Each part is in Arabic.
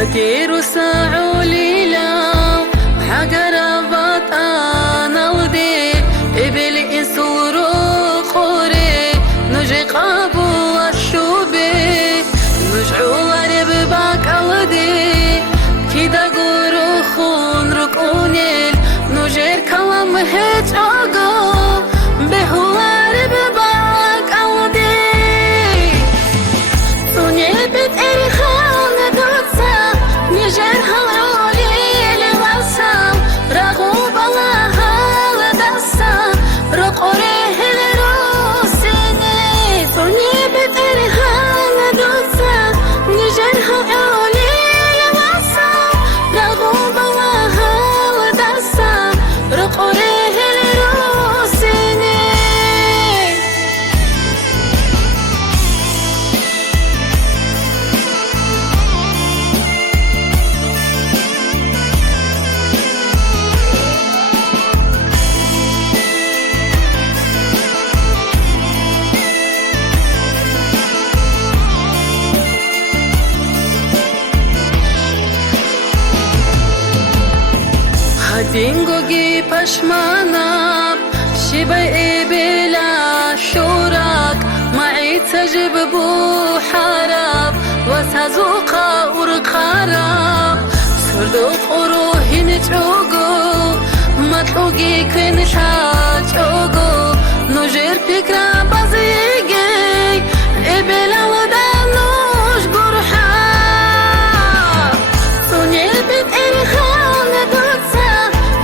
أدير ساعو ليلا حقر بطانا ودي إبلي إنسورو خوري نجي قابو الشوبي نجعو غريب باك أودي كيدا قورو خون ركونيل نجير كلام هيج أقو بهو غريب باك أودي سوني بيت إرخان دوتسا نجير هالعولي لباسا رغوب الله لدسا رقوريه لروسيني سوني بيت إرخان دوتسا نجير هالعولي لباسا رغوب الله لدسا رقوريه لروسيني هدينغوغي بشمانا شبي بلا شوراك معي تجب بو حراب وسازوقا ورقارا سردوق وروحي نتعوغو مطلوغي كن تاجوغو نجير فكرة بزيجي إبلا ودانوش برحا سوني البيت إرخان دوتسا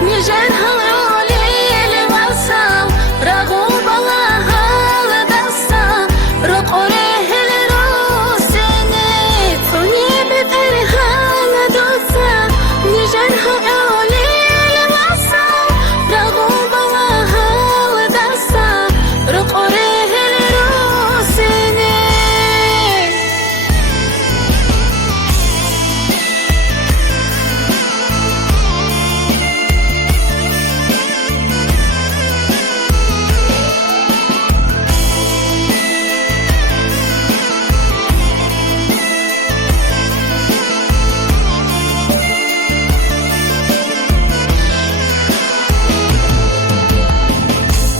نجير هالعولي لباسا رغوب الله لدسا رقوريه لروسيني سوني البيت إرخان دوتسا نجير هالعولي لباسا رغوب الله لدسا رقوريه لروسيني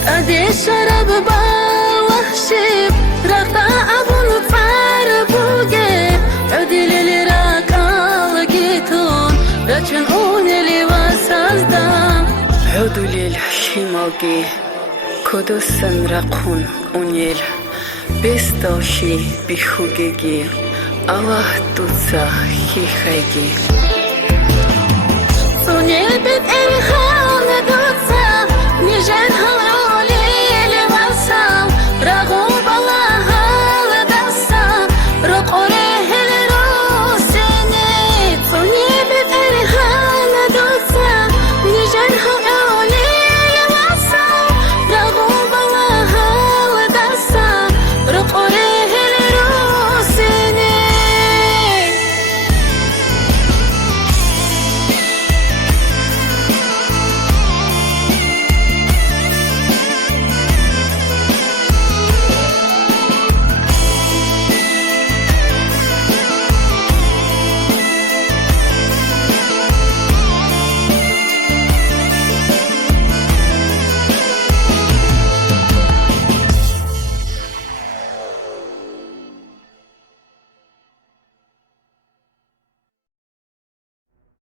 أدي شرب بالوحشيب رغتا أبو نطفار بوغي عدي للي راكا لقيتون رجن أوني واسازدا عدو للحشيماغي كدوسن رقون أونيل بستاشي بخوغيغي الله توتسا هيخيغي سونيل